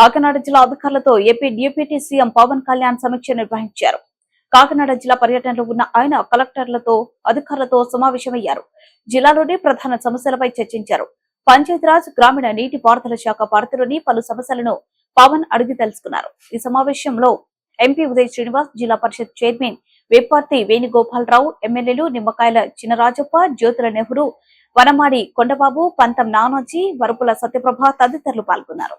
కాకినాడ జిల్లా అధికారులతో AP deputy CM Pawan Kalyan సమీక్ష నిర్వహించారు. కాకినాడ జిల్లా పర్యటనలో ఉన్న ఆయన కలెక్టర్లతో అధికారులతో సమావేశమయ్యారు. జిల్లాలోని ప్రధాన సమస్యలపై చర్చించారు. పంచాయతీరాజ్ గ్రామీణ నీటి పారుదల శాఖ పరిధిలోని పలు సమస్యలను పవన్ అడిగి తెలుసుకున్నారు. ఈ సమావేశంలో ఎంపీ ఉదయ్ శ్రీనివాస్, జిల్లా పరిషత్ చైర్మన్ వేపార్తి వేణుగోపాలరావు, ఎమ్మెల్యేలు నిమ్మకాయల చినరాజప్ప, జ్యోతుల నెహ్రూ, వనమాడి కొండబాబు, పంతం నానాజీ, వరపుల సత్యప్రభ తదితరులు పాల్గొన్నారు.